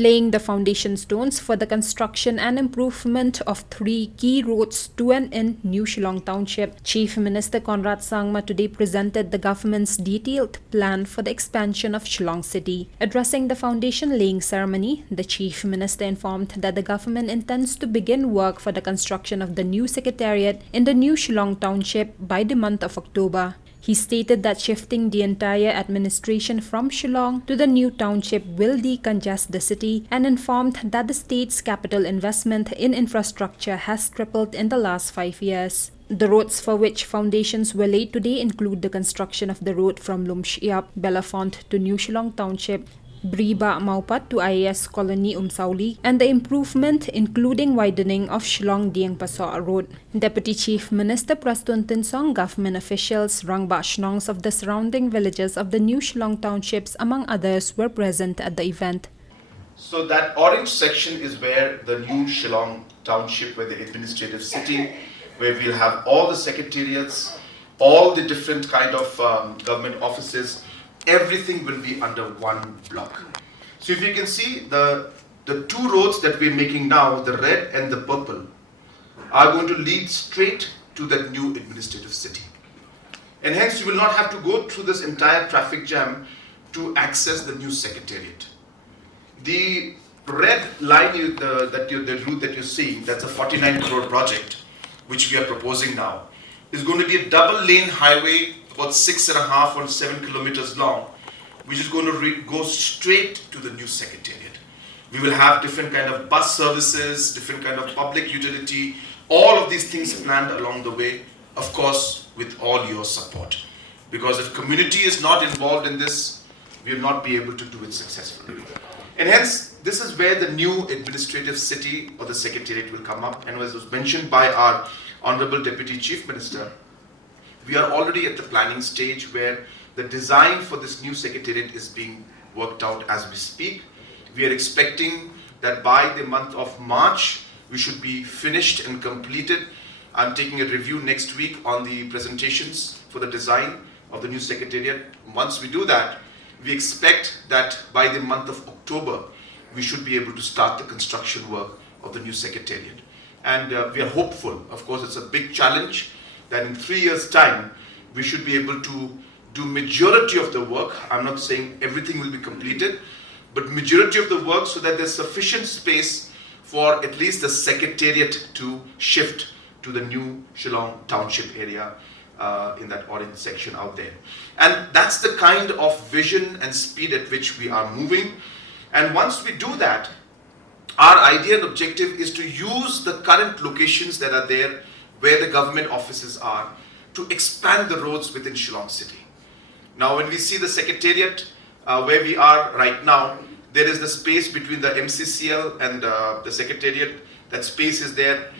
laying the foundation stones for the construction and improvement of 3 key roads to and in New Shillong Township. Chief Minister Conrad Sangma today presented the government's detailed plan for the expansion of Shillong City. Addressing the foundation laying ceremony, the Chief Minister informed that the government intends to begin work for the construction of the new secretariat in the New Shillong Township by the month of October. He stated that shifting the entire administration from Shillong to the new township will decongest the city and informed that the state's capital investment in infrastructure has tripled in the last 5 years. The roads for which foundations were laid today include the construction of the road from Lumshiap, Belafont to New Shillong Township, Briba Maupat to IAS Colony Umsauli, and the improvement including widening of Shillong Dieng Pasoa Road. Deputy Chief Minister Prastun Tinsong, government officials, Rangba Shnongs of the surrounding villages of the New Shillong Townships among others were present at the event. So that orange section is where the New Shillong Township, where the administrative city, where we'll have all the secretariats, all the different kind of government offices. Everything will be under one block. So if you can see the two roads that we're making now, the red and the purple, are going to lead straight to the new administrative city. And hence you will not have to go through this entire traffic jam to access the new secretariat. The red line, the route that you're seeing, that's a 49 crore project, which we are proposing now, is going to be a double lane highway about 6.5 or 7 kilometers long, which is going to go straight to the new secretariat. We will have different kind of bus services, different kind of public utility, all of these things planned along the way, of course, with all your support. Because if community is not involved in this, we will not be able to do it successfully. And hence, this is where the new administrative city or the secretariat will come up. And as was mentioned by our Honorable Deputy Chief Minister, we are already at the planning stage where the design for this new secretariat is being worked out as we speak. We are expecting that by the month of March, we should be finished and completed. I'm taking a review next week on the presentations for the design of the new secretariat. Once we do that, we expect that by the month of October, we should be able to start the construction work of the new secretariat. And we are hopeful. Of course, it's a big challenge that in 3 years' time, we should be able to do majority of the work. I'm not saying everything will be completed, but majority of the work so that there's sufficient space for at least the secretariat to shift to the new Shillong Township area in that orange section out there. And that's the kind of vision and speed at which we are moving. And once we do that, our idea and objective is to use the current locations that are there where the government offices are to expand the roads within Shillong City. Now when we see the secretariat where we are right now, there is the space between the MCCL and the secretariat. That space is there.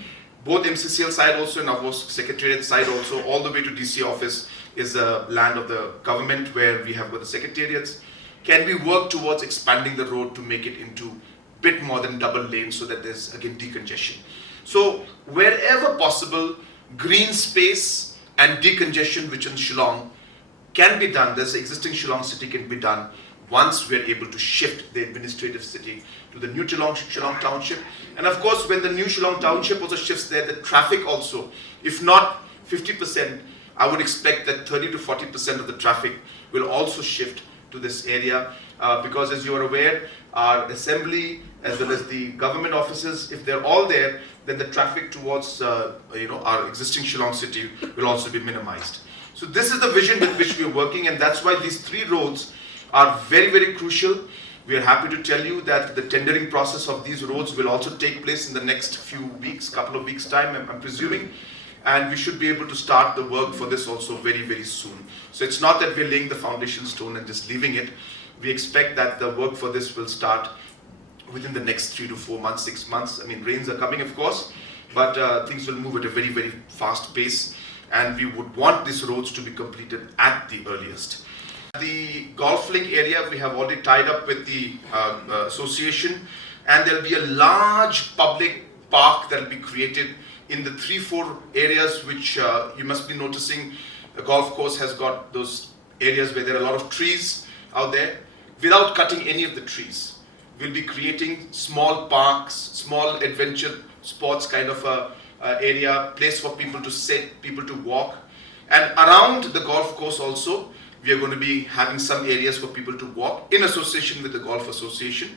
Both MCCL side also and of course secretariat side also, all the way to DC office is the land of the government where we have got the secretariats. Can we work towards expanding the road to make it into bit more than double lane so that there's again decongestion? So wherever possible, green space and decongestion which in Shillong can be done, this existing Shillong city can be done once we are able to shift the administrative city to the new Shillong Township. And of course, when the new Shillong Township also shifts there, the traffic also, if not 50%, I would expect that 30 to 40% of the traffic will also shift to this area because as you are aware, our assembly as well as the government offices, if they're all there, then the traffic towards our existing Shillong city will also be minimized. So this is the vision with which we are working, and that's why these 3 roads are very, very crucial. We are happy to tell you that the tendering process of these roads will also take place in the next few weeks, couple of weeks time, I'm presuming. And we should be able to start the work for this also very, very soon. So it's not that we're laying the foundation stone and just leaving it. We expect that the work for this will start within the next 3 to 4 months, 6 months. I mean, rains are coming, of course, but things will move at a very, very fast pace. And we would want these roads to be completed at the earliest. The golf link area, we have already tied up with the association, and there will be a large public park that will be created in the 3-4 areas which you must be noticing. The golf course has got those areas where there are a lot of trees out there. Without cutting any of the trees, we'll be creating small parks, small adventure sports kind of a area, place for people to sit, people to walk. And around the golf course also, we are going to be having some areas for people to walk in association with the Golf Association.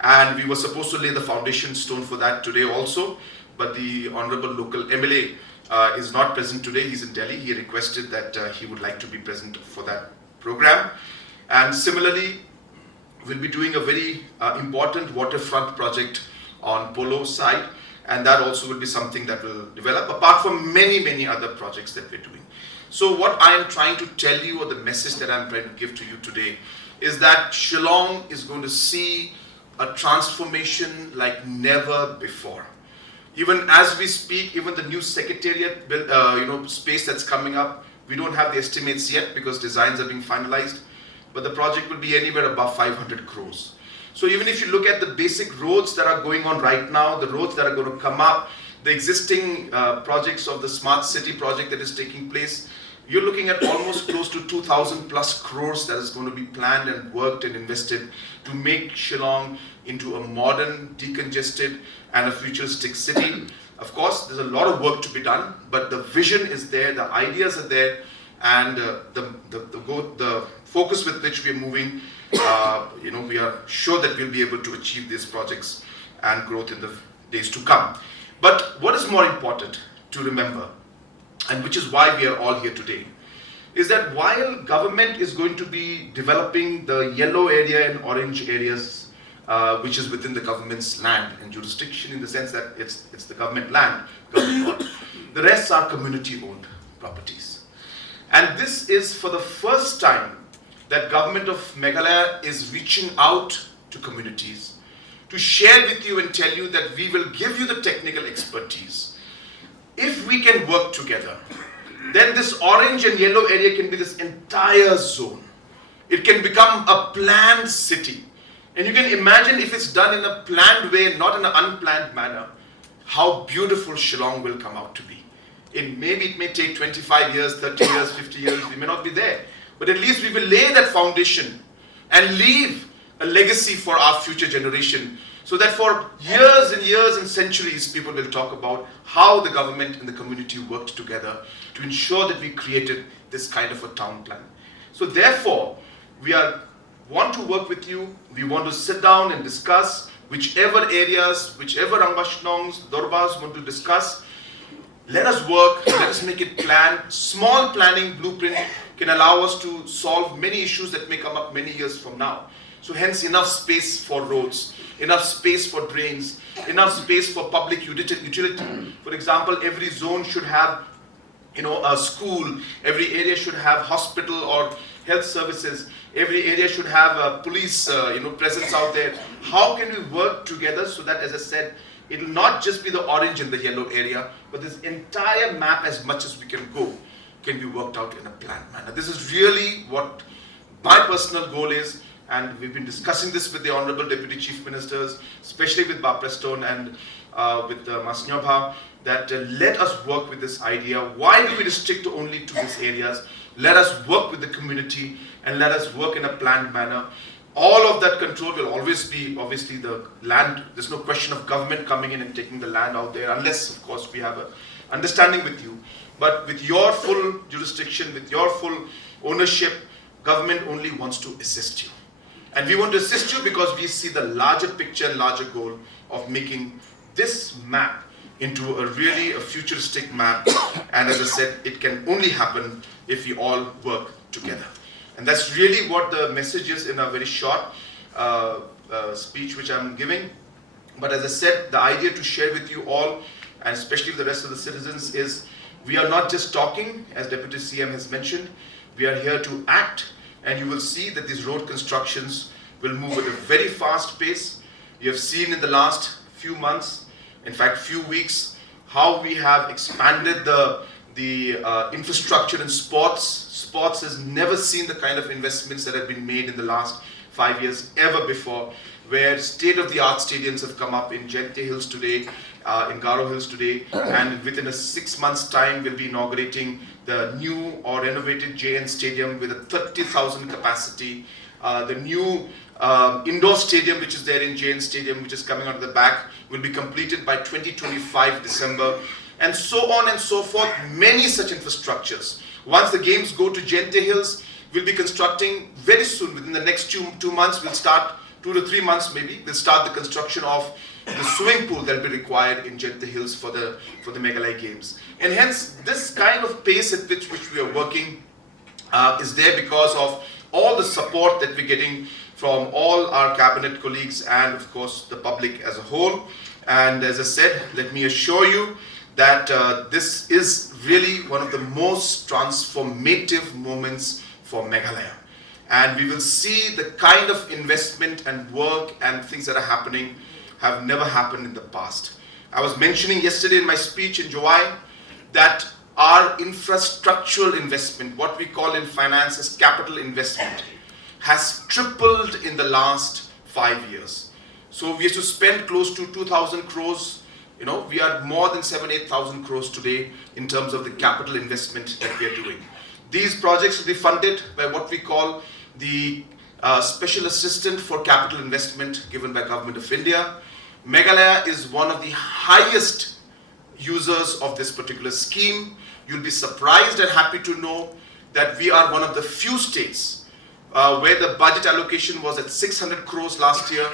And we were supposed to lay the foundation stone for that today also, but the Honorable Local MLA is not present today. He's in Delhi. He requested that he would like to be present for that program. And similarly, we'll be doing a very important waterfront project on Polo side, and that also will be something that will develop, apart from many other projects that we're doing. So what I am trying to tell you, or the message that I'm trying to give to you today, is that Shillong is going to see a transformation like never before. Even as we speak, even the new secretariat space that's coming up, we don't have the estimates yet because designs are being finalized, but the project will be anywhere above 500 crores. So even if you look at the basic roads that are going on right now, the roads that are going to come up, the existing projects of the smart city project that is taking place, you're looking at almost close to 2,000 plus crores that is going to be planned and worked and invested to make Shillong into a modern, decongested and a futuristic city. Of course, there's a lot of work to be done, but the vision is there, the ideas are there, and the focus with which we are moving, we are sure that we'll be able to achieve these projects and growth in the days to come. But what is more important to remember, and which is why we are all here today, is that while government is going to be developing the yellow area and orange areas, which is within the government's land and jurisdiction, in the sense that it's the government land, government owned, the rest are community owned properties. And this is for the first time that government of Meghalaya is reaching out to communities to share with you and tell you that we will give you the technical expertise. If we can work together, then this orange and yellow area can be this entire zone. It can become a planned city. And you can imagine if it's done in a planned way, not in an unplanned manner, how beautiful Shillong will come out to be. Maybe it may take 25 years, 30 years, 50 years, we may not be there. But at least we will lay that foundation and leave a legacy for our future generation, so that for years and years and centuries, people will talk about how the government and the community worked together to ensure that we created this kind of a town plan. So therefore, we want to work with you. We want to sit down and discuss whichever areas, whichever Rangwashnongs, Dorbas want to discuss. Let us work, let us make it plan. Small planning blueprint can allow us to solve many issues that may come up many years from now. So hence enough space for roads, enough space for drains, enough space for public utility. For example, every zone should have a school, every area should have hospital or health services, every area should have a police presence out there. How can we work together so that, as I said, it will not just be the orange and the yellow area, but this entire map, as much as we can go, can be worked out in a planned manner. This is really what my personal goal is, and we've been discussing this with the Honorable Deputy Chief Ministers, especially with Baprestone and with Masnyobha, that let us work with this idea. Why do we restrict only to these areas? Let us work with the community and let us work in a planned manner. All of that control will always be, obviously, the land. There's no question of government coming in and taking the land out there, unless, of course, we have an understanding with you. But with your full jurisdiction, with your full ownership, government only wants to assist you. And we want to assist you because we see the larger picture, larger goal of making this map into a futuristic map. And as I said, it can only happen if we all work together. And that's really what the message is in a very short speech which I'm giving. But as I said, the idea to share with you all, and especially with the rest of the citizens, is we are not just talking, as Deputy CM has mentioned. We are here to act, and you will see that these road constructions will move at a very fast pace. You have seen in the last few months, in fact few weeks, how we have expanded the infrastructure in sports. Sports has never seen the kind of investments that have been made in the last 5 years ever before, where state-of-the-art stadiums have come up in Jayante Hills today, in Garo Hills today, and within a 6 months' time we'll be inaugurating the new or renovated JN Stadium with a 30,000 capacity, The new indoor stadium, which is there in Jain Stadium, which is coming out of the back, will be completed by 2025 December, and so on and so forth. Many such infrastructures. Once the games go to Gente Hills, we'll be constructing very soon, within the next two months, we'll start 2 to 3 months maybe, we'll start the construction of the swimming pool that will be required in Gente Hills for the Meghalaya Games. And hence, this kind of pace at which we are working is there because of all the support that we're getting from all our cabinet colleagues and of course the public as a whole. And as I said, let me assure you that this is really one of the most transformative moments for Meghalaya. And we will see the kind of investment and work and things that are happening have never happened in the past. I was mentioning yesterday in my speech in July that our infrastructural investment, what we call in finance as capital investment, has tripled in the last 5 years. So we used to spend close to 2,000 crores. You know, we are more than 7,000-8,000 crores today in terms of the capital investment that we are doing. These projects will be funded by what we call the Special Assistant for Capital Investment given by Government of India. Meghalaya is one of the highest users of this particular scheme. You'll be surprised and happy to know that we are one of the few states where the budget allocation was at 600 crores last year.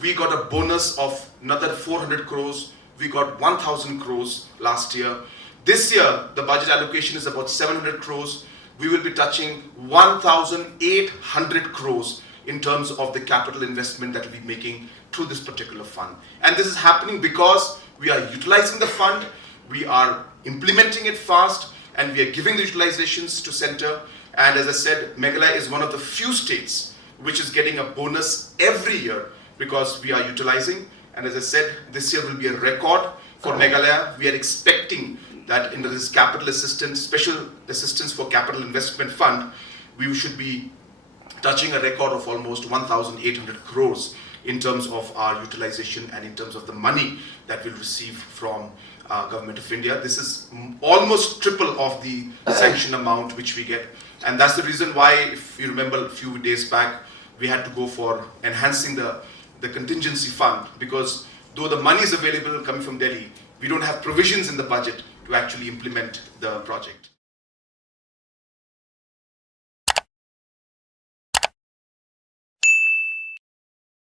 We got a bonus of another 400 crores. We got 1,000 crores last year. This year, the budget allocation is about 700 crores. We will be touching 1,800 crores in terms of the capital investment that we'll be making through this particular fund. And this is happening because we are utilizing the fund, we are implementing it fast, and we are giving the utilizations to center. And as I said, Meghalaya is one of the few states which is getting a bonus every year because we are utilizing. And as I said, this year will be a record for Meghalaya. We are expecting that in this capital assistance, special assistance for capital investment fund, we should be touching a record of almost 1,800 crores in terms of our utilization and in terms of the money that we'll receive from Government of India. This is almost triple of the sanction amount which we get. And that's the reason why, if you remember a few days back, we had to go for enhancing the contingency fund, because though the money is available coming from Delhi, we don't have provisions in the budget to actually implement the project.